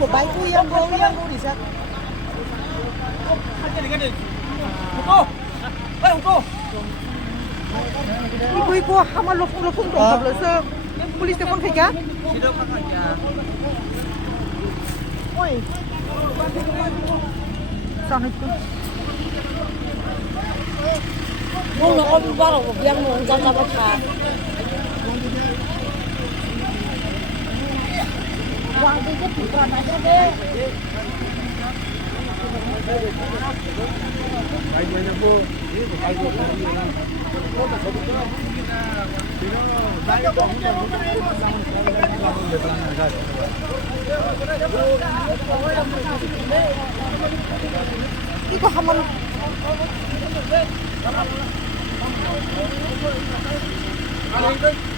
của bãi quy yang go đi sao? Ibu hama lofung dong kalau se polis telepon kerja. Oi. Sana itu. Mong nó có bao lâu một giang mong giang nào thà. Quang đi cái thủ đoàn này đấy. Ibu hama Hãy subscribe cho kênh Ghiền Mì Gõ để không bỏ lỡ những video hấp dẫn.